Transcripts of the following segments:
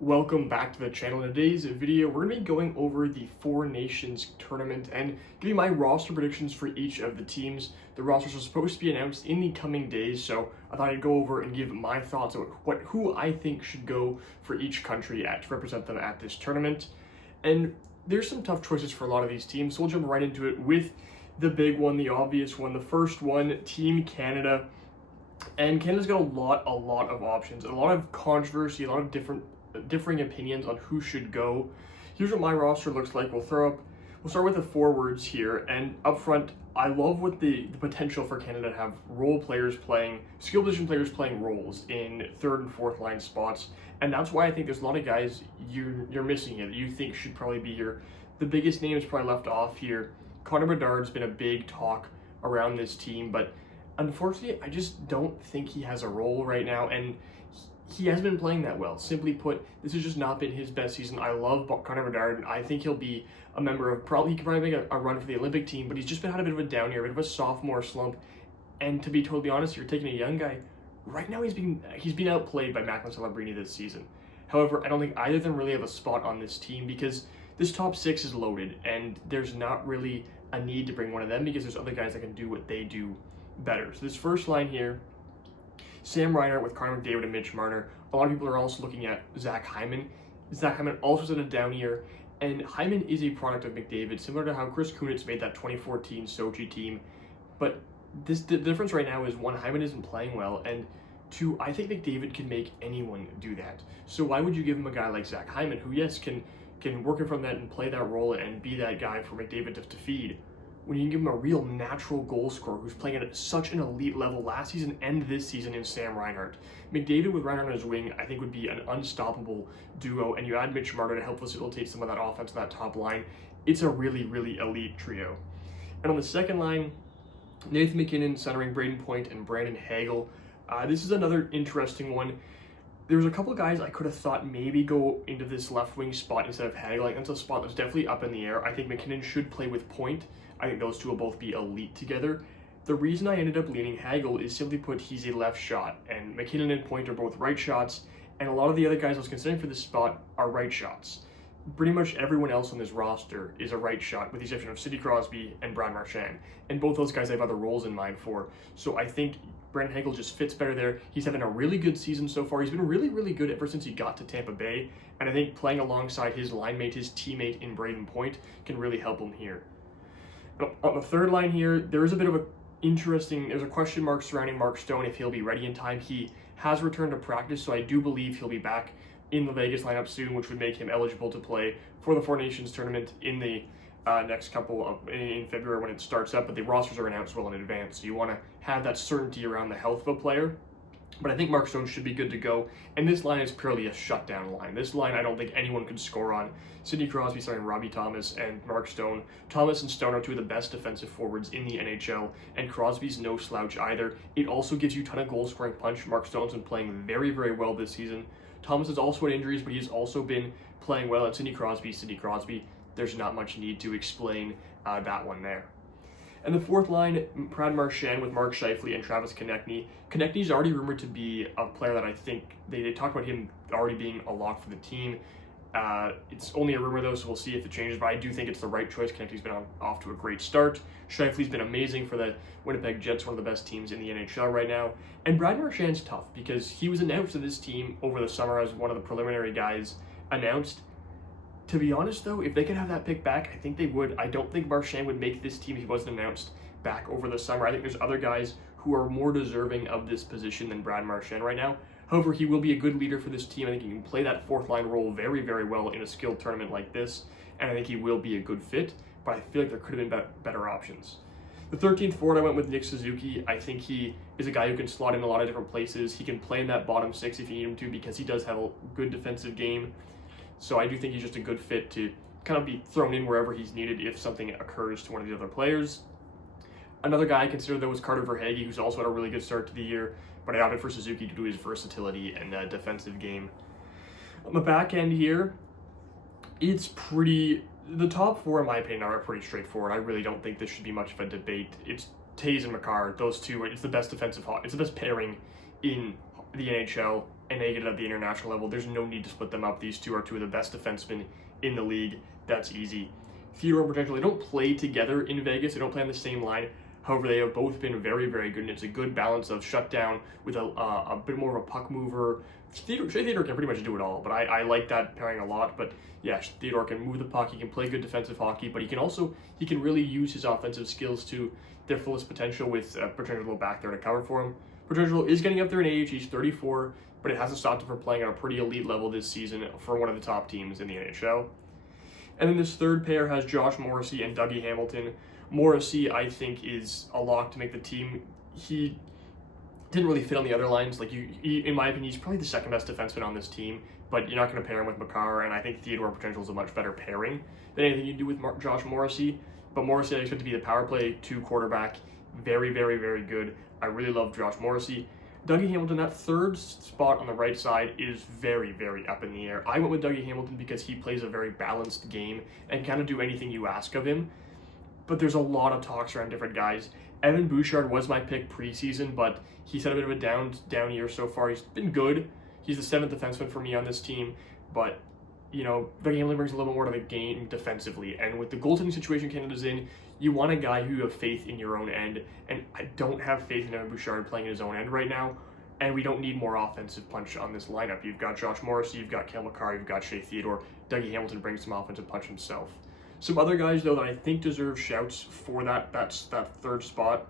Welcome back to the channel. In today's video, we're going to be going over the Four Nations tournament and giving my roster predictions for each of the teams. The rosters are supposed to be announced in the coming days, so I thought I'd go over and give my thoughts on who I think should go for each country to represent them at this tournament. And there's some tough choices for a lot of these teams, so we'll jump right into it with the big one, the obvious one. The first one, Team Canada. And Canada's got a lot of options, a lot of controversy, a lot of differing opinions on who should go. Here's what my roster looks like. We'll start with the forwards here, and up front, I love what the potential for Canada to have skill position players playing roles in third and fourth line spots, and that's why I think there's a lot of guys you're missing here that you think should probably be here. The biggest name is probably left off here. Connor Bedard's been a big talk around this team, but unfortunately, I just don't think he has a role right now, and he hasn't been playing that well. Simply put, this has just not been his best season. I love Connor Bedard, and I think he'll be a member of, he could probably make a run for the Olympic team, but he's just had a bit of a down year, a bit of a sophomore slump. And to be totally honest, you're taking a young guy. Right now, he's been outplayed by Macklin Celebrini this season. However, I don't think either of them really have a spot on this team because this top six is loaded, and there's not really a need to bring one of them because there's other guys that can do what they do better. So this first line here, Sam Reinhart with Connor McDavid and Mitch Marner. A lot of people are also looking at Zach Hyman. Zach Hyman also has had a down year, and Hyman is a product of McDavid, similar to how Chris Kunitz made that 2014 Sochi team. But the difference right now is, one, Hyman isn't playing well, and two, I think McDavid can make anyone do that. So why would you give him a guy like Zach Hyman, who, yes, can work in from that and play that role and be that guy for McDavid to feed, when you can give him a real natural goal scorer who's playing at such an elite level last season and this season in Sam Reinhart. McDavid with Reinhart on his wing, I think, would be an unstoppable duo, and you add Mitch Marner to help facilitate some of that offense on that top line. It's a really elite trio. And on the second line, Nathan MacKinnon centering Brayden Point and Brandon Hagel. This is another interesting one. There was a couple guys I could have thought maybe go into this left wing spot instead of Hagel. That's a spot that's definitely up in the air. I think MacKinnon should play with Point. I think those two will both be elite together. The reason I ended up leaning Hagel is, simply put, he's a left shot, and MacKinnon and Point are both right shots, and a lot of the other guys I was considering for this spot are right shots. Pretty much everyone else on this roster is a right shot, with the exception of Sidney Crosby and Brad Marchand, and both those guys I have other roles in mind for. So I think Brandon Hagel just fits better there. He's having a really good season so far. He's been really good ever since he got to Tampa Bay, and I think playing alongside his line mate, his teammate in Brayden Point, can really help him here. On the third line here, there's a question mark surrounding Mark Stone if he'll be ready in time. He has returned to practice, so I do believe he'll be back in the Vegas lineup soon, which would make him eligible to play for the Four Nations tournament in the in February when it starts up, but the rosters are announced well in advance, so you want to have that certainty around the health of a player. But I think Mark Stone should be good to go, and this line is purely a shutdown line. This line I don't think anyone could score on. Sidney Crosby starting Robbie Thomas and Mark Stone. Thomas and Stone are two of the best defensive forwards in the NHL, and Crosby's no slouch either. It also gives you a ton of goal-scoring punch. Mark Stone's been playing very well this season. Thomas has also had injuries, but he's also been playing well. And Sidney Crosby, there's not much need to explain that one there. And the fourth line, Brad Marchand with Mark Scheifele and Travis Konecny. Konechny's already rumored to be a player that I think they talked about him already being a lock for the team. It's only a rumor though, so we'll see if it changes, but I do think it's the right choice. Konechny's been off to a great start. Scheifele's been amazing for the Winnipeg Jets, one of the best teams in the NHL right now. And Brad Marchand's tough because he was announced to this team over the summer as one of the preliminary guys announced. To be honest, though, if they could have that pick back, I think they would. I don't think Marchand would make this team if he wasn't announced back over the summer. I think there's other guys who are more deserving of this position than Brad Marchand right now. However, he will be a good leader for this team. I think he can play that fourth line role very well in a skilled tournament like this, and I think he will be a good fit, but I feel like there could have been better options. The 13th forward, I went with Nick Suzuki. I think he is a guy who can slot in a lot of different places. He can play in that bottom six if you need him to because he does have a good defensive game. So I do think he's just a good fit to kind of be thrown in wherever he's needed if something occurs to one of the other players. Another guy I considered, though, was Carter Verhaeghe, who's also had a really good start to the year, but I opted for Suzuki due to his versatility and defensive game. On the back end here, the top four, in my opinion, are pretty straightforward. I really don't think this should be much of a debate. It's Taves and Makar, those two. It's the best defensive, it's the best pairing in the NHL. and they get it at the international level. There's no need to split them up. These two are two of the best defensemen in the league. That's easy. Theodore and Pietrangelo, they don't play together in Vegas. They don't play on the same line. However, they have both been very, very good, and it's a good balance of shutdown with a bit more of a puck mover. Shea Theodore can pretty much do it all, but I like that pairing a lot. But yeah, Theodore can move the puck, he can play good defensive hockey, but he can really use his offensive skills to their fullest potential with Pietrangelo back there to cover for him. Pietrangelo is getting up there in age, he's 34, but it hasn't stopped him from playing at a pretty elite level this season for one of the top teams in the NHL. And then this third pair has Josh Morrissey and Dougie Hamilton. Morrissey, I think, is a lock to make the team. He didn't really fit on the other lines. In my opinion, he's probably the second best defenseman on this team, but you're not going to pair him with Makar, and I think Theodore and Pietrangelo is a much better pairing than anything you do with Josh Morrissey. But Morrissey, I expect to be the power play 2 quarterback. Very, very, very good. I really love Josh Morrissey. Dougie Hamilton, that third spot on the right side is very, very up in the air. I went with Dougie Hamilton because he plays a very balanced game and kind of do anything you ask of him. But there's a lot of talks around different guys. Evan Bouchard was my pick preseason, but he's had a bit of a down year so far. He's been good. He's the 7th defenseman for me on this team, but Dougie Hamilton brings a little bit more to the game defensively. And with the goaltending situation Canada's in, you want a guy who you have faith in your own end, and I don't have faith in Evan Bouchard playing in his own end right now, and we don't need more offensive punch on this lineup. You've got Josh Morrissey, you've got Cale Makar, you've got Shea Theodore. Dougie Hamilton brings some offensive punch himself. Some other guys, though, that I think deserve shouts for that third spot.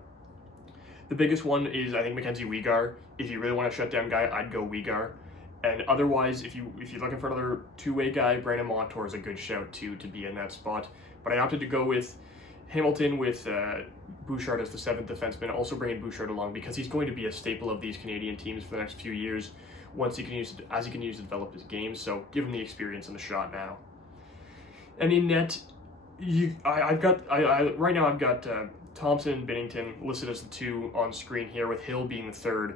The biggest one is, I think, Mackenzie Weegar. If you really want a shutdown guy, I'd go Weegar. And otherwise, if you're looking for another two-way guy, Brandon Montour is a good shout, too, to be in that spot. But I opted to go with Hamilton with Bouchard as the 7th defenseman, also bringing Bouchard along because he's going to be a staple of these Canadian teams for the next few years as he can use to develop his game. So give him the experience and the shot now. And in net, right now I've got Thompson and Binnington listed as the 2 on screen here, with Hill being the 3rd.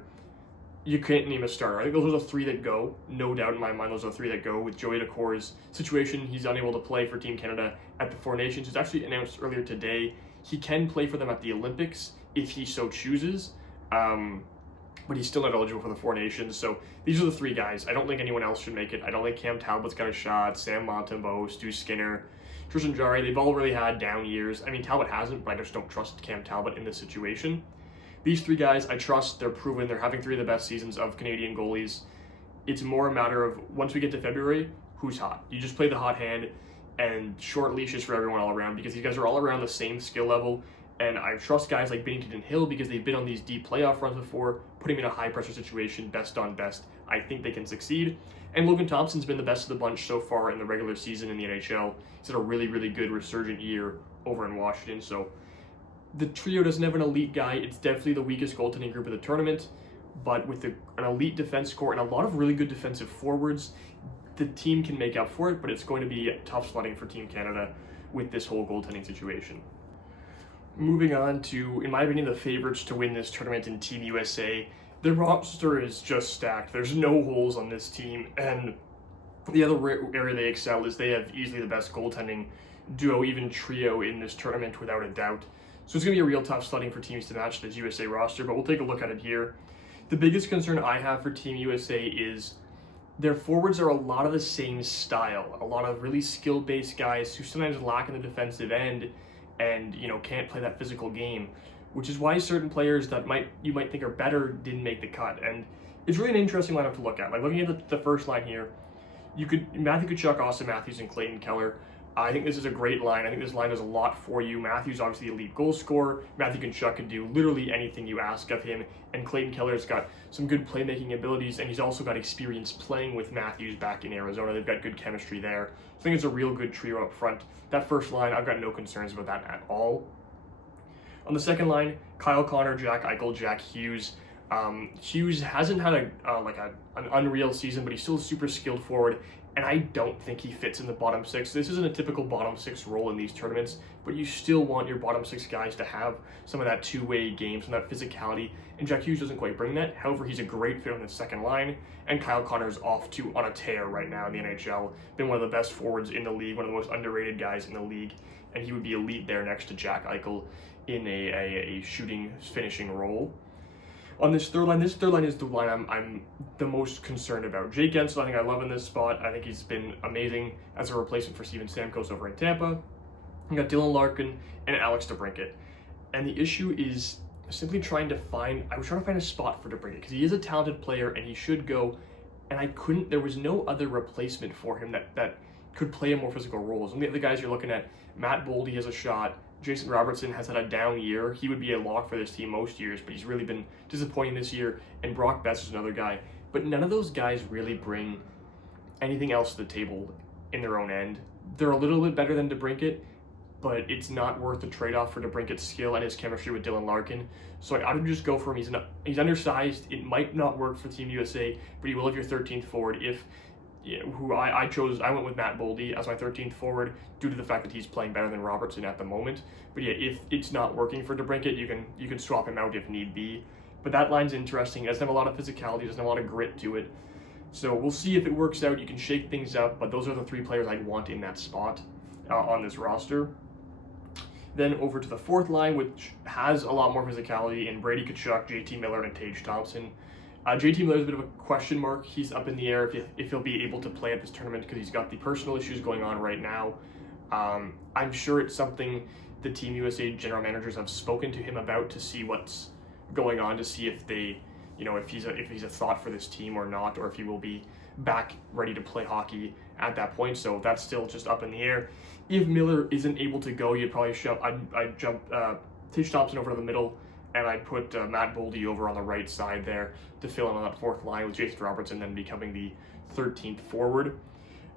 You can't name a starter. I think those are the 3 that go. No doubt in my mind, those are the 3 that go. With Joey Decor's situation, he's unable to play for Team Canada at the Four Nations. It's actually announced earlier today he can play for them at the Olympics if he so chooses, but he's still not eligible for the Four Nations. So these are the 3 guys. I don't think anyone else should make it. I don't think Cam Talbot's got a shot. Sam Montembeault, Stu Skinner, Tristan Jarry, they've all really had down years. I mean, Talbot hasn't, but I just don't trust Cam Talbot in this situation. These 3 guys, I trust. They're proven. They're having 3 of the best seasons of Canadian goalies. It's more a matter of, once we get to February, who's hot. You just play the hot hand and short leashes for everyone all around, because these guys are all around the same skill level. And I trust guys like Binnington and Hill because they've been on these deep playoff runs before, putting them in a high-pressure situation, best on best. I think they can succeed. And Logan Thompson's been the best of the bunch so far in the regular season in the NHL. He's had a really, really good resurgent year over in Washington. So the trio doesn't have an elite guy. It's definitely the weakest goaltending group of the tournament. But with an elite defense core and a lot of really good defensive forwards, the team can make up for it, but it's going to be tough sledding for Team Canada with this whole goaltending situation. Moving on to, in my opinion, the favorites to win this tournament in Team USA. The roster is just stacked. There's no holes on this team, and the other area they excel is they have easily the best goaltending duo, even trio, in this tournament without a doubt. So it's going to be a real tough sledding for teams to match this USA roster, but we'll take a look at it here. The biggest concern I have for Team USA is their forwards are a lot of the same style. A lot of really skill-based guys who sometimes lack in the defensive end and, can't play that physical game, which is why certain players that you might think are better didn't make the cut. And it's really an interesting lineup to look at. Like, looking at the first line here, Matthew Tkachuk, Austin Matthews, and Clayton Keller. I think this is a great line. I think this line does a lot for you. Matthews, obviously the elite goal scorer. Matthew Tkachuk can do literally anything you ask of him. And Clayton Keller's got some good playmaking abilities, and he's also got experience playing with Matthews back in Arizona. They've got good chemistry there. I think it's a real good trio up front. That first line, I've got no concerns about that at all. On the second line, Kyle Connor, Jack Eichel, Jack Hughes. Hughes hasn't had an unreal season, but he's still a super skilled forward, and I don't think he fits in the bottom 6. This isn't a typical bottom 6 role in these tournaments, but you still want your bottom 6 guys to have some of that two-way game, some of that physicality, and Jack Hughes doesn't quite bring that. However, he's a great fit on the second line, and Kyle Connor's off on a tear right now in the NHL. Been one of the best forwards in the league, one of the most underrated guys in the league, and he would be elite there next to Jack Eichel in a shooting, finishing role. On this third line is the line I'm the most concerned about. Jake Guentzel, I think I love in this spot. I think he's been amazing as a replacement for Steven Stamkos over in Tampa. You got Dylan Larkin and Alex DeBrincat. And the issue is simply I was trying to find a spot for DeBrincat because he is a talented player and he should go, and there was no other replacement for him that could play a more physical role. Some of the other guys you're looking at, Matt Boldy has a shot, Jason Robertson has had a down year. He would be a lock for this team most years, but he's really been disappointing this year, and Brock Best is another guy. But none of those guys really bring anything else to the table in their own end. They're a little bit better than DeBrincat, but it's not worth the trade-off for DeBrincat's skill and his chemistry with Dylan Larkin. So I would just go for him. He's undersized. It might not work for Team USA, but he will if you're 13th forward. I went with Matt Boldy as my 13th forward due to the fact that he's playing better than Robertson at the moment. But yeah, if it's not working for DeBrincat, you can swap him out if need be. But that line's interesting. It doesn't have a lot of physicality. It doesn't have a lot of grit to it. So we'll see if it works out. You can shake things up, but those are the three players I'd want in that spot on this roster. Then over to the fourth line, which has a lot more physicality in Brady Tkachuk, JT Miller, and Tage Thompson. JT Miller is a bit of a question mark. He's up in the air if he'll be able to play at this tournament because he's got the personal issues going on right now. I'm sure it's something the Team USA general managers have spoken to him about to see what's going on, to see if he's a thought for this team or not, or if he will be back ready to play hockey at that point. So that's still just up in the air. If Miller isn't able to go, you'd probably I'd jump Tage Thompson over to the middle, and I'd put Matt Boldy over on the right side there to fill in on that fourth line with Jason Robertson then becoming the 13th forward.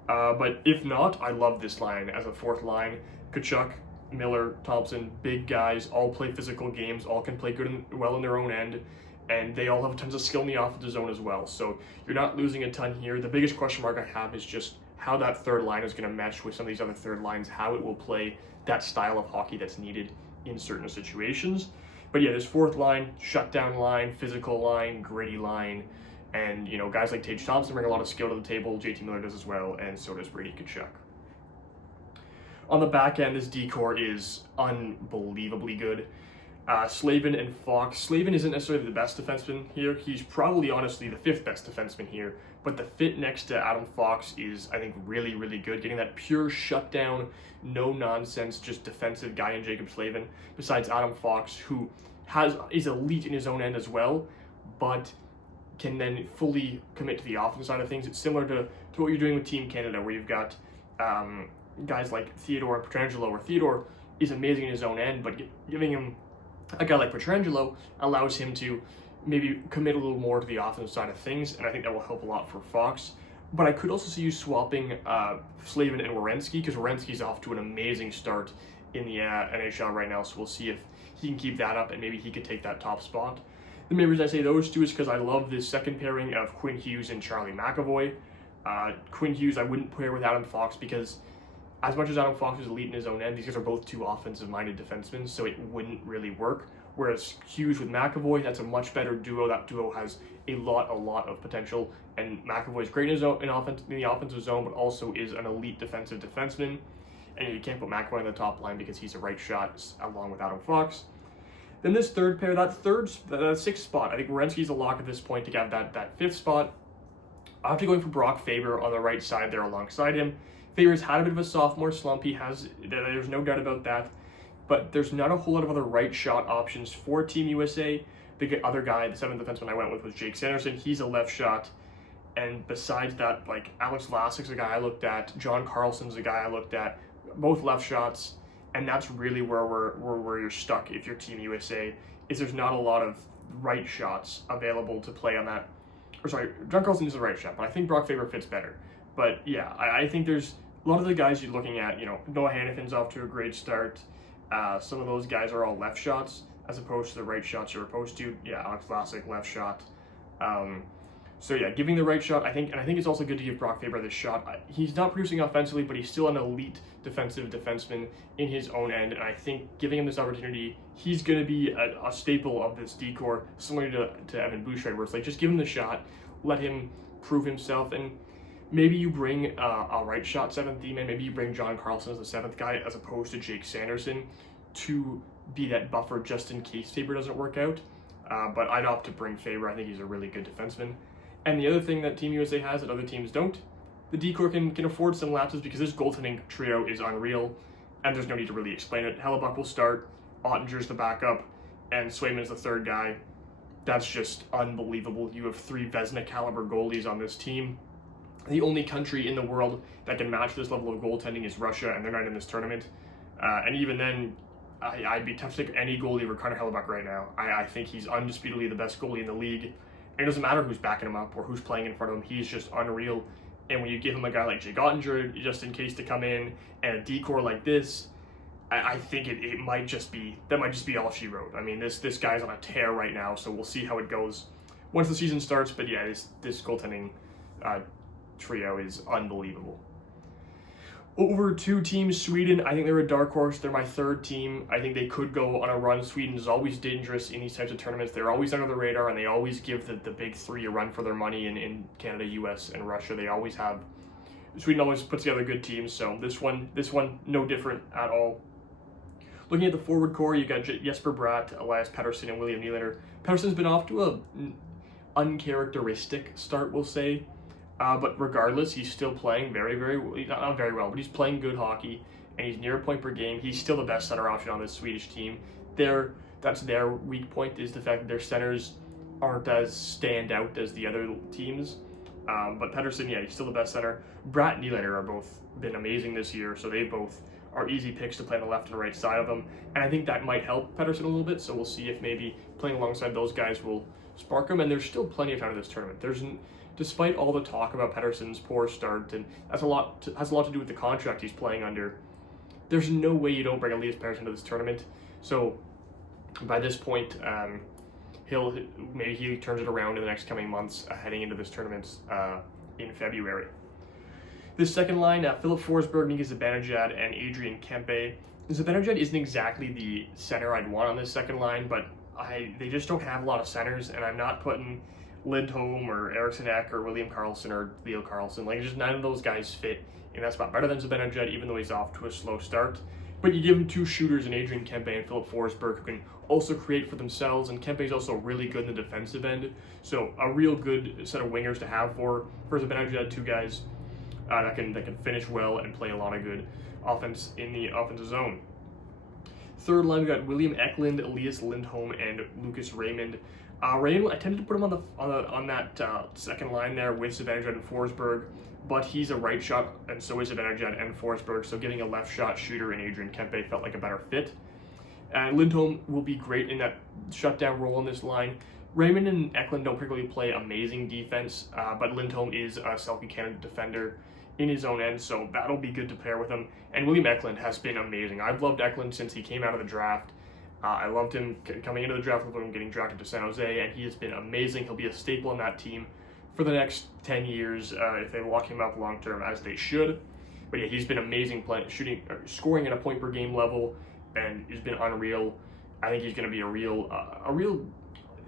But if not, I love this line as a fourth line. Tkachuk, Miller, Thompson, big guys, all play physical games, all can play well in their own end, and they all have tons of skill in the offensive zone as well. So you're not losing a ton here. The biggest question mark I have is just how that third line is going to mesh with some of these other third lines, how it will play that style of hockey that's needed in certain situations. But yeah, this fourth line, shutdown line, physical line, gritty line, and guys like Tage Thompson bring a lot of skill to the table. JT Miller does as well, and so does Brady Tkachuk. On the back end, this decor is unbelievably good. Slavin and Fox. Slavin isn't necessarily the best defenseman here. He's probably honestly the fifth best defenseman here, but the fit next to Adam Fox is, I think, really, really good. Getting that pure shutdown, no nonsense, just defensive guy in Jacob Slavin, besides Adam Fox, who is elite in his own end as well, but can then fully commit to the offensive side of things. It's similar to what you're doing with Team Canada, where you've got guys like Theodore and Pietrangelo, where Theodore is amazing in his own end, but giving him a guy like Pietrangelo allows him to maybe commit a little more to the offensive side of things, and I think that will help a lot for Fox. But I could also see you swapping Slavin and Werenski, because Werenski's off to an amazing start in the NHL right now, so we'll see if he can keep that up, and maybe he could take that top spot. The main reason I say those two is because I love this second pairing of Quinn Hughes and Charlie McAvoy. Quinn Hughes I wouldn't pair with Adam Fox because as much as Adam Fox is elite in his own end, these guys are both two offensive-minded defensemen, so it wouldn't really work. Whereas Hughes with McAvoy, that's a much better duo. That duo has a lot of potential, and McAvoy is great in the offensive zone, but also is an elite defensive defenseman. And you can't put McAvoy on the top line because he's a right shot along with Adam Fox. Then this third pair, that sixth spot, I think Werenski's a lock at this point to get that fifth spot. I'll have to go for Brock Faber on the right side there alongside him. Faber's had a bit of a sophomore slump. There's no doubt about that. But there's not a whole lot of other right shot options for Team USA. The other guy, the seventh defenseman I went with, was Jake Sanderson. He's a left shot. And besides that, like Alex Vlasic's a guy I looked at. John Carlson's a guy I looked at. Both left shots. And that's really where you're stuck if you're Team USA, is there's not a lot of right shots available to play on that. John Carlson is a right shot, but I think Brock Faber fits better. But yeah, I think there's a lot of the guys you're looking at, Noah Hannifin's off to a great start. Some of those guys are all left shots as opposed to the right shots you're opposed to. Yeah, Alex Vlasic, left shot. So yeah, giving the right shot, I think it's also good to give Brock Faber this shot. He's not producing offensively, but he's still an elite defensive defenseman in his own end, and I think giving him this opportunity, he's going to be a staple of this decor, similar to Evan Bouchard, where it's like, just give him the shot, let him prove himself, and maybe you bring a right shot seventh D-man, maybe you bring John Carlson as the seventh guy as opposed to Jake Sanderson to be that buffer just in case Faber doesn't work out. but I'd opt to bring Faber. I think he's a really good defenseman. And the other thing that Team USA has that other teams don't, the D-Corps can afford some lapses because this goaltending trio is unreal, and there's no need to really explain it. Hellebuck will start, Ottinger's the backup, and Swayman's the third guy. That's just unbelievable. You have 3 Vezina caliber goalies on this team. The only country in the world that can match this level of goaltending is Russia, and they're not in this tournament. And even then, I'd be tough to take any goalie over Carter Hellebuck right now. I think he's undisputedly the best goalie in the league. And it doesn't matter who's backing him up or who's playing in front of him. He's just unreal. And when you give him a guy like Jake Ottinger, just in case to come in, and a D-Corps like this, I think it might just be all she wrote. I mean, this guy's on a tear right now, so we'll see how it goes once the season starts. But yeah, this goaltending trio is unbelievable. Over to Team Sweden, I think they're a dark horse. They're my third team. I think they could go on a run. Sweden is always dangerous in these types of tournaments. They're always under the radar, and they always give the big 3 a run for their money in Canada, US, and Russia. They always have. Sweden always puts together good teams, so this one, no different at all. Looking at the forward core, you got Jesper Bratt, Elias Pettersson, and William Nylander. Pettersson's been off to a uncharacteristic start, we'll say. But regardless, he's still playing very, very well. Not very well, but he's playing good hockey, and he's near a point per game. He's still the best center option on this Swedish team. That's their weak point, is the fact that their centers aren't as stand out as the other teams. But Pettersson, yeah, he's still the best center. Bratt and Nylander are both been amazing this year, so they both are easy picks to play on the left and right side of them. And I think that might help Pettersson a little bit, so we'll see if maybe playing alongside those guys will spark him. And there's still plenty of time in this tournament. Despite all the talk about Pettersson's poor start, and has a lot to do with the contract he's playing under, there's no way you don't bring Elias Pettersson to this tournament. So by this point, maybe he turns it around in the next coming months, heading into this tournament in February. This second line, Philip Forsberg, Mika Zibanejad, and Adrian Kempe. Zibanejad isn't exactly the center I'd want on this second line, but they just don't have a lot of centers, and I'm not putting Lindholm or Eriksson Ek or William Karlsson or Leo Carlsson. Just none of those guys fit in that spot better than Zibanejad, even though he's off to a slow start. But you give him 2 shooters in Adrian Kempe and Philip Forsberg, who can also create for themselves, and Kempe's also really good in the defensive end. So a real good set of wingers to have for Zibanejad, 2 guys that can finish well and play a lot of good offense in the offensive zone. Third line, we got William Eklund, Elias Lindholm, and Lucas Raymond. Raymond, I tended to put him on that second line there with Zibanejad and Forsberg, but he's a right shot, and so is Zibanejad and Forsberg, so getting a left shot shooter in Adrian Kempe felt like a better fit. And Lindholm will be great in that shutdown role on this line. Raymond and Eklund don't particularly play amazing defense, but Lindholm is a Selke candidate defender in his own end, so that'll be good to pair with him. And William Eklund has been amazing. I've loved Eklund since he came out of the draft. I loved him coming into the draft, loved him getting drafted to San Jose, and he has been amazing. He'll be a staple on that team for the next 10 years if they lock him up long term, as they should. But yeah, he's been amazing scoring at a point per game level, and he's been unreal. I think he's going to be a real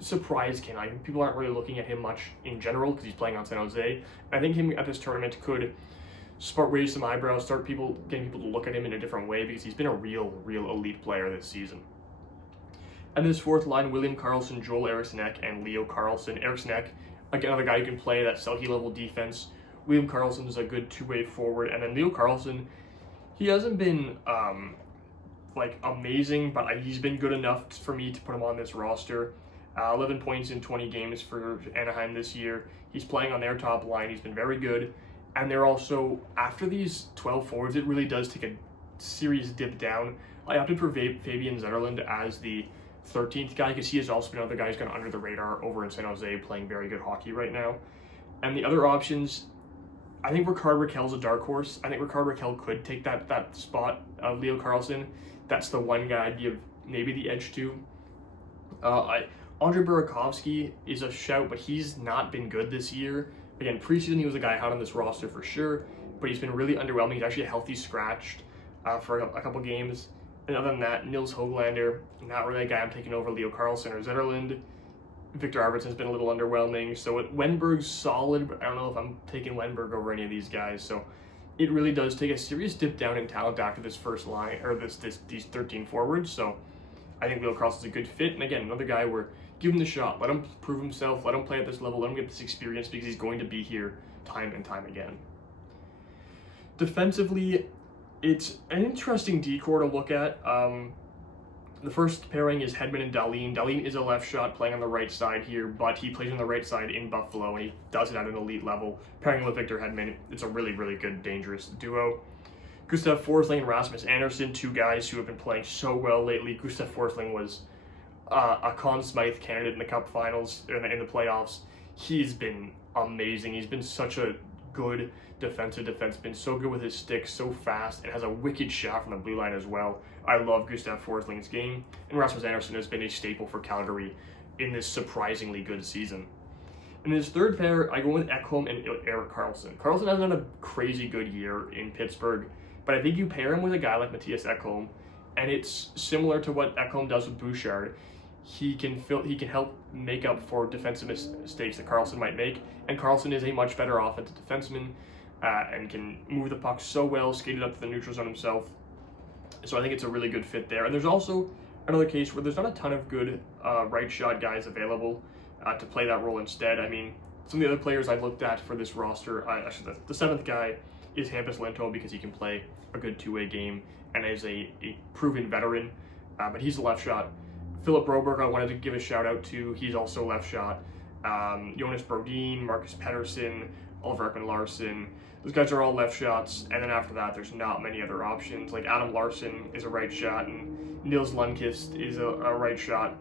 surprise candidate. People aren't really looking at him much in general because he's playing on San Jose. I think him at this tournament could raise some eyebrows, getting people to look at him in a different way, because he's been a real elite player this season. And this fourth line, William Karlsson, Joel Eriksson Ek, and Leo Carlsson. Eriksson Ek, again, another guy who can play that Selke level defense. William Karlsson is a good 2-way forward, and then Leo Carlsson, he hasn't been amazing, but he's been good enough for me to put him on this roster. 11 points in 20 games for Anaheim this year. He's playing on their top line. He's been very good. And they're also, after these 12 forwards, it really does take a serious dip down. I opted for Fabian Zetterlund as the 13th guy, because he has also been another guy who's kind of under the radar over in San Jose, playing very good hockey right now. And the other options, I think Rickard Rakell's a dark horse. I think Rickard Rakell could take that spot of Leo Carlsson. That's the one guy I'd give maybe the edge to. Andre Burakovsky is a shout, but he's not been good this year. Again, preseason he was a guy out on this roster for sure, but he's been really underwhelming. He's actually a healthy scratched for a couple games. And other than that, Nils Höglander, not really a guy I'm taking over Leo Carlsson or Zetterlund. Victor Arvidsson's been a little underwhelming. So Wenberg's solid, but I don't know if I'm taking Wenberg over any of these guys. So it really does take a serious dip down in talent after this first line, or these 13 forwards. So I think Leo Carlsson's a good fit. And again, another guy where give him the shot. Let him prove himself. Let him play at this level. Let him get this experience because he's going to be here time and time again. Defensively, it's an interesting decor to look at. The first pairing is Hedman and Dahlin. Dahlin is a left shot playing on the right side here, but he plays on the right side in Buffalo, and he does it at an elite level. Pairing with Victor Hedman, it's a really, really good, dangerous duo. Gustav Forsling and Rasmus Andersson, two guys who have been playing so well lately. Gustav Forsling was a Conn Smythe candidate in the Cup Finals, in the playoffs. He's been amazing. He's been such a good defenseman, so good with his stick, so fast, and has a wicked shot from the blue line as well. I love Gustav Forsling's game, and Rasmus Andersson has been a staple for Calgary in this surprisingly good season. In his third pair, I go with Ekholm and Erik Karlsson. Karlsson hasn't had a crazy good year in Pittsburgh, but I think you pair him with a guy like Mattias Ekholm, and it's similar to what Ekholm does with Bouchard. He can help make up for defensive mistakes that Karlsson might make, and Karlsson is a much better offensive defenseman and can move the puck so well, skate it up to the neutral zone himself. So I think it's a really good fit there. And there's also another case where there's not a ton of good right shot guys available to play that role instead. I mean, some of the other players I looked at for this roster, actually the seventh guy is Hampus Lehto because he can play a good two-way game and is a proven veteran, but he's a left shot. Philip Broberg I wanted to give a shout out to. He's also left shot. Jonas Brodin, Marcus Pettersson, Oliver Ekman-Larsson. Those guys are all left shots, and then after that, there's not many other options. Like Adam Larsson is a right shot, and Nils Lundqvist is a right shot.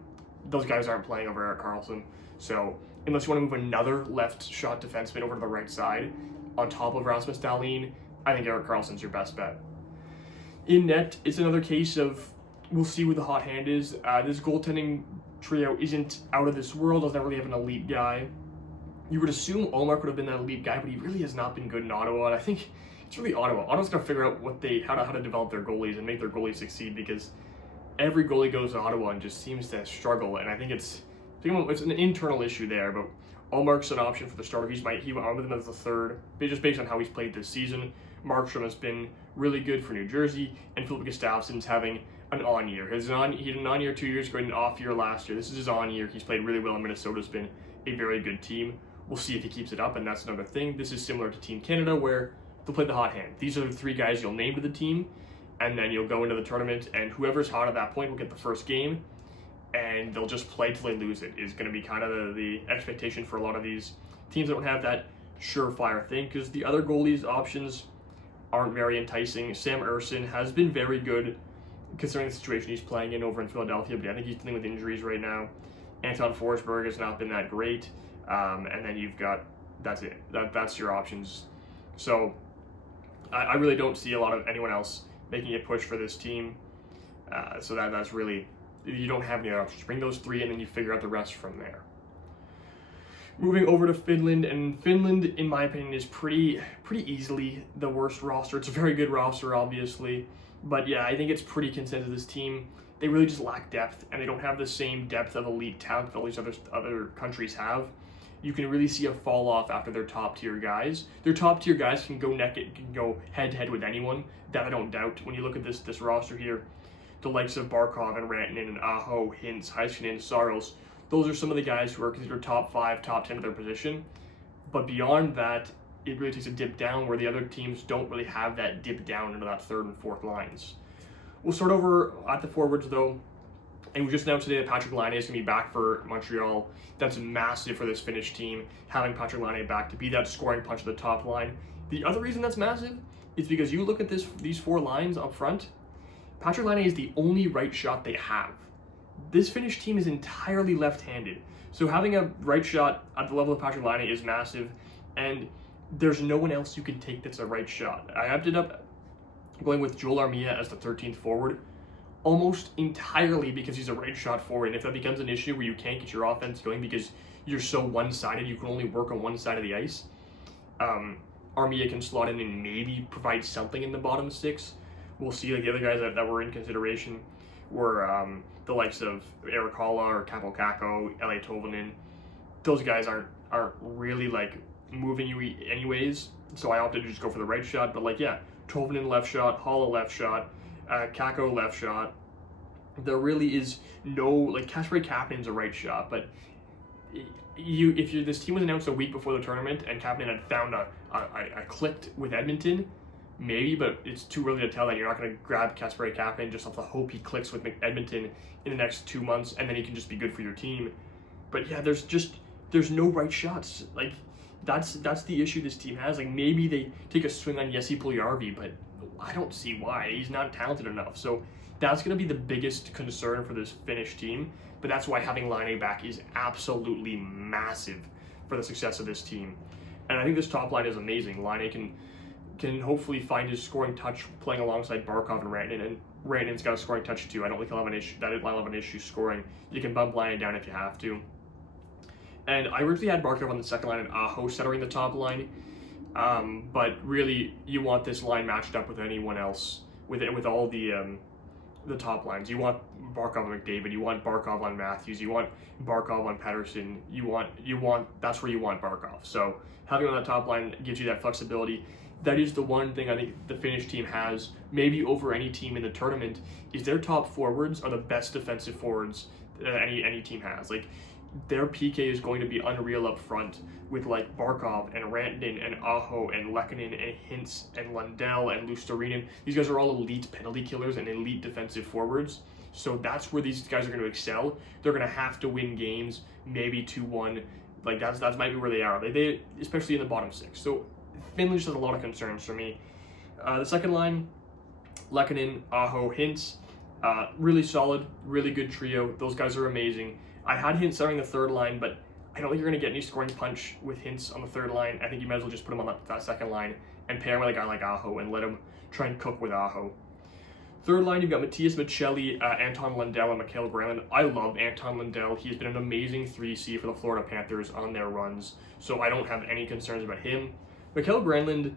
Those guys aren't playing over Erik Karlsson. So unless you want to move another left shot defenseman over to the right side on top of Rasmus Dahlin, I think Erik Karlsson's your best bet. In net, it's another case of we'll see what the hot hand is. This goaltending trio isn't out of this world. Doesn't really have an elite guy. You would assume Ullmark would have been that elite guy, but he really has not been good in Ottawa. And I think it's really Ottawa. Ottawa's got to figure out how to develop their goalies and make their goalies succeed, because every goalie goes to Ottawa and just seems to struggle. And I think it's an internal issue there. But Ullmark's an option for the starter. He went with him as the third, just based on how he's played this season. Markstrom has been really good for New Jersey, and Philip Gustafsson's having an on year. He had an on year 2 years ago and an off year last year. This is his on year. He's played really well, and Minnesota's been a very good team. We'll see if he keeps it up, and that's another thing. This is similar to Team Canada, where they'll play the hot hand. These are the three guys you'll name to the team, and then you'll go into the tournament, and whoever's hot at that point will get the first game, and they'll just play till they lose it, is going to be kind of the expectation for a lot of these teams that don't have that surefire thing, because the other goalies' options aren't very enticing. Sam Ersson has been very good, considering the situation he's playing in over in Philadelphia, but I think he's dealing with injuries right now. Anton Forsberg has not been that great. And then you've got, that's it. That's your options. So I really don't see a lot of anyone else making a push for this team. So that's really, you don't have any other options. Bring those three, and then you figure out the rest from there. Moving over to Finland, and Finland, in my opinion, is pretty easily the worst roster. It's a very good roster, obviously, but yeah, I think it's pretty consensus. This team, they really just lack depth, and they don't have the same depth of elite talent that all these other countries have. You can really see a fall off after their top tier guys. Their top tier guys can go head to head with anyone. That I don't doubt. When you look at this roster here, the likes of Barkov and Rantanen and Aho, Hintz, Heiskanen, Saros, those are some of the guys who are considered top 5, top 10 of their position. But beyond that, it really takes a dip down where the other teams don't really have that dip down into that third and fourth lines. We'll start over at the forwards though. And we just announced today that Patrik Laine is going to be back for Montreal. That's massive for this Finnish team, having Patrik Laine back to be that scoring punch at the top line. The other reason that's massive is because you look at these four lines up front, Patrik Laine is the only right shot they have. This Finnish team is entirely left-handed. So having a right shot at the level of Patrik Laine is massive, and there's no one else you can take that's a right shot. I ended up going with Joel Armia as the 13th forward, almost entirely because he's a right shot forward. And if that becomes an issue where you can't get your offense going because you're so one-sided, you can only work on one side of the ice, Armia can slot in and maybe provide something in the bottom six. We'll see. Like the other guys that were in consideration were the likes of Erik Haula or Capo Kakko, Eeli Tolvanen. Those guys aren't really like moving you anyways, so I opted to just go for the right shot. But like, yeah, Tolvanen left shot, Haula left shot, Kakko left shot, there really is no, like, Kasperi Kapanen's a right shot, but this team was announced a week before the tournament and Kapanen had found a clicked with Edmonton, maybe, but it's too early to tell that. You're not going to grab Kasperi Kapanen just off the hope he clicks with Edmonton in the next 2 months and then he can just be good for your team. But yeah, there's no right shots. Like, that's the issue this team has. Like, maybe they take a swing on Jesse Puljujarvi, but I don't see why. He's not talented enough. So that's going to be the biggest concern for this Finnish team. But that's why having Laine back is absolutely massive for the success of this team. And I think this top line is amazing. Laine can hopefully find his scoring touch playing alongside Barkov and Rantanen. And Rantanen's got a scoring touch too. I don't think he'll have an issue. That he'll have an issue scoring. You can bump Laine down if you have to. And I originally had Barkov on the second line and Aho centering the top line. But really, you want this line matched up with anyone else, with all the top lines. You want Barkov on McDavid. You want Barkov on Matthews. You want Barkov on Pettersson. You want that's where you want Barkov. So having him on that top line gives you that flexibility. That is the one thing I think the Finnish team has, maybe over any team in the tournament, is their top forwards are the best defensive forwards any team has. Like, their PK is going to be unreal up front with like Barkov and Rantanen and Aho and Lehkonen and Hintz and Lundell and Luostarinen. These guys are all elite penalty killers and elite defensive forwards. So that's where these guys are going to excel. They're going to have to win games, maybe 2-1. Like, that's might be where they are. They especially in the bottom six. So Finland just has a lot of concerns for me. The second line, Lehkonen, Aho, Hintz, really solid, really good trio. Those guys are amazing. I had Hintz starting the third line, but I don't think you're going to get any scoring punch with Hintz on the third line. I think you might as well just put him on that second line and pair him with a guy like Aho and let him try and cook with Aho. Third line, you've got Matias Maccelli, Anton Lundell, and Mikael Granlund. I love Anton Lundell. He's been an amazing 3C for the Florida Panthers on their runs, so I don't have any concerns about him. Mikael Granlund,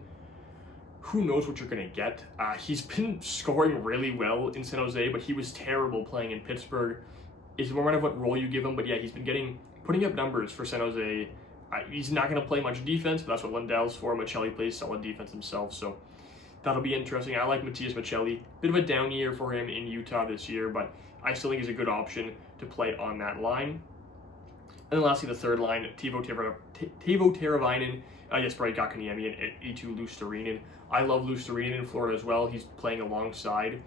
who knows what you're going to get. He's been scoring really well in San Jose, but he was terrible playing in Pittsburgh. It's more of what role you give him, but yeah, he's been putting up numbers for San Jose. He's not going to play much defense, but that's what Lundell's for. Maccelli plays solid defense himself, so that'll be interesting. I like Matias Maccelli. Bit of a down year for him in Utah this year, but I still think he's a good option to play on that line. And then lastly, the third line, Teuvo Teravainen, Jesperi Kotkaniemi, and Eetu Luostarinen. I love Luostarinen in Florida as well. He's playing alongside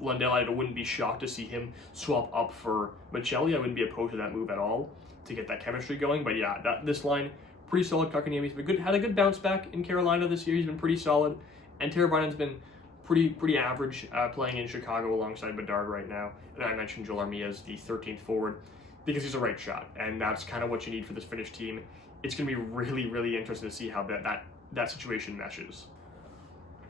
Lundell. I wouldn't be shocked to see him swap up for Maccelli. I wouldn't be opposed to that move at all to get that chemistry going. But yeah, this line, pretty solid. Kotkaniemi's been good, had a good bounce back in Carolina this year. He's been pretty solid. And Teravainen's been pretty average playing in Chicago alongside Bedard right now. And I mentioned Joel Armia as the 13th forward because he's a right shot. And that's kind of what you need for this Finnish team. It's going to be really, really interesting to see how that situation meshes.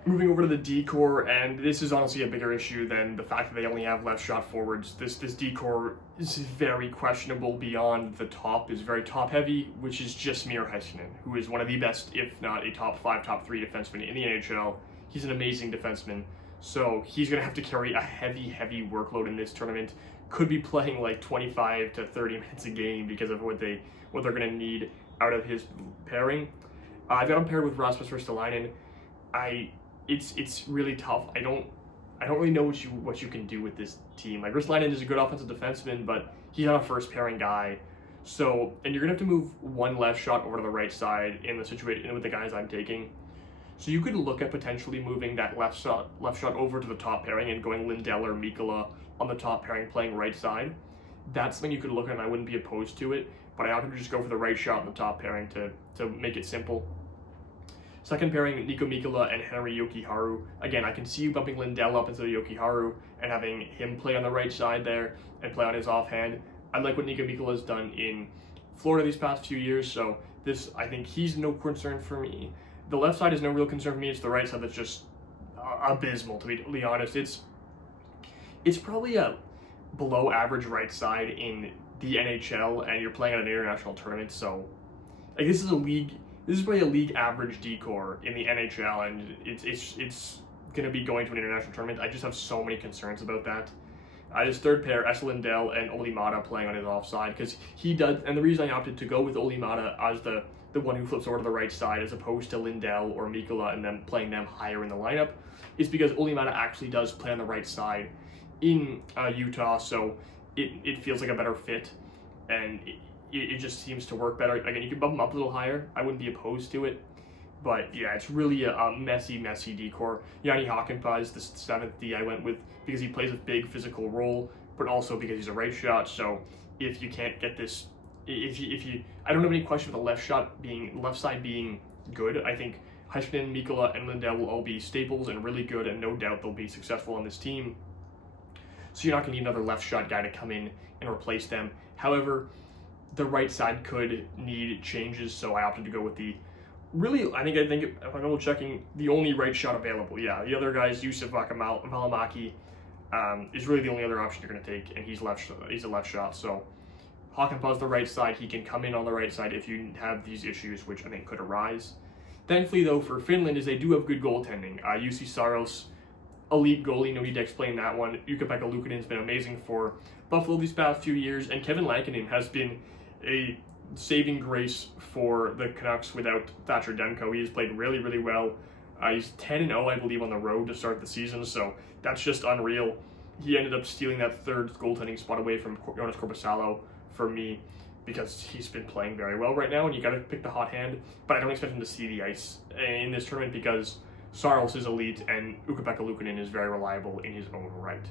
Moving over to the D-core, and this is honestly a bigger issue than the fact that they only have left shot forwards. This D-core is very questionable beyond the top, is very top heavy, which is just Miro Heiskanen, who is one of the best, if not a top 5, top 3 defenseman in the NHL. He's an amazing defenseman, so he's going to have to carry a heavy workload in this tournament. Could be playing like 25 to 30 minutes a game because of what they're going to need out of his pairing. I've got him paired with Rasmus Ristolainen. It's really tough. I don't really know what you can do with this team. Like, Ristolainen is a good offensive defenseman, but he's not a first pairing guy. So, and you're gonna have to move one left shot over to the right side in the situation with the guys I'm taking. So you could look at potentially moving that left shot over to the top pairing and going Lindell or Mikkola on the top pairing, playing right side. That's something you could look at, and I wouldn't be opposed to it. But I opted to just go for the right shot in the top pairing to make it simple. Second pairing, Nico Mikkola and Henri Jokiharju. Again, I can see you bumping Lindell up instead of Jokiharju and having him play on the right side there and play on his offhand. I like what Nico Mikkola has done in Florida these past few years, so I think he's no concern for me. The left side is no real concern for me. It's the right side that's just abysmal, to be honest. It's probably a below average right side in the NHL, and you're playing at an international tournament, so like this is probably a league average D-core in the NHL, and it's going to be going to an international tournament. I just have so many concerns about that. His third pair, Esa Lindell and Olli Maatta playing on his offside, because he does, and the reason I opted to go with Olli Maatta as the one who flips over to the right side as opposed to Lindell or Mikkola and then playing them higher in the lineup is because Olli Maatta actually does play on the right side in Utah, so it feels like a better fit, and it just seems to work better. Again, you can bump him up a little higher. I wouldn't be opposed to it. But yeah, it's really a messy decor. Yanni Hakanpää is the 7th D I went with because he plays a big physical role, but also because he's a right shot. So if you can't get this, if you, I don't have any question with the left side being good. I think Heiskanen, Mikkola, and Lindell will all be staples and really good, and no doubt they'll be successful on this team. So you're not going to need another left shot guy to come in and replace them. However, the right side could need changes, so I opted to go with the I think if I'm double checking, the only right shot available. Yeah, the other guys, Juuso Valimaki, is really the only other option you're going to take, and he's a left shot. So Hakanpää's the right side. He can come in on the right side if you have these issues, which I think could arise. Thankfully, though, for Finland is they do have good goaltending. Juuse Saros, elite goalie, no need to explain that one. Ukko-Pekka Luukkonen's been amazing for Buffalo these past few years, and Kevin Lankinen has been a saving grace for the Canucks without Thatcher Demko. He has played really, really well. He's 10-0, I believe, on the road to start the season, so that's just unreal. He ended up stealing that third goaltending spot away from Joonas Korpisalo for me because he's been playing very well right now, and you got to pick the hot hand, but I don't expect him to see the ice in this tournament because Saros is elite and Ukko-Pekka Luukkonen is very reliable in his own right.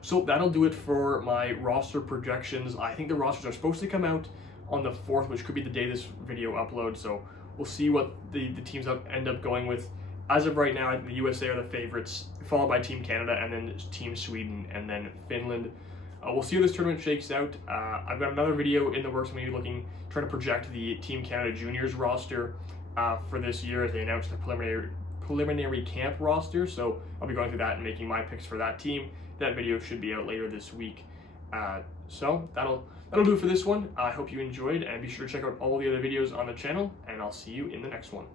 So that'll do it for my roster projections. I think the rosters are supposed to come out on the 4th, which could be the day this video uploads. So we'll see what the teams end up going with. As of right now, I think the USA are the favorites, followed by Team Canada, and then Team Sweden, and then Finland. We'll see how this tournament shakes out. I've got another video in the works. I'm going to be trying to project the Team Canada Juniors roster for this year as they announced the preliminary camp roster. So I'll be going through that and making my picks for that team. That video should be out later this week. So that'll do it for this one. I hope you enjoyed, and be sure to check out all the other videos on the channel, and I'll see you in the next one.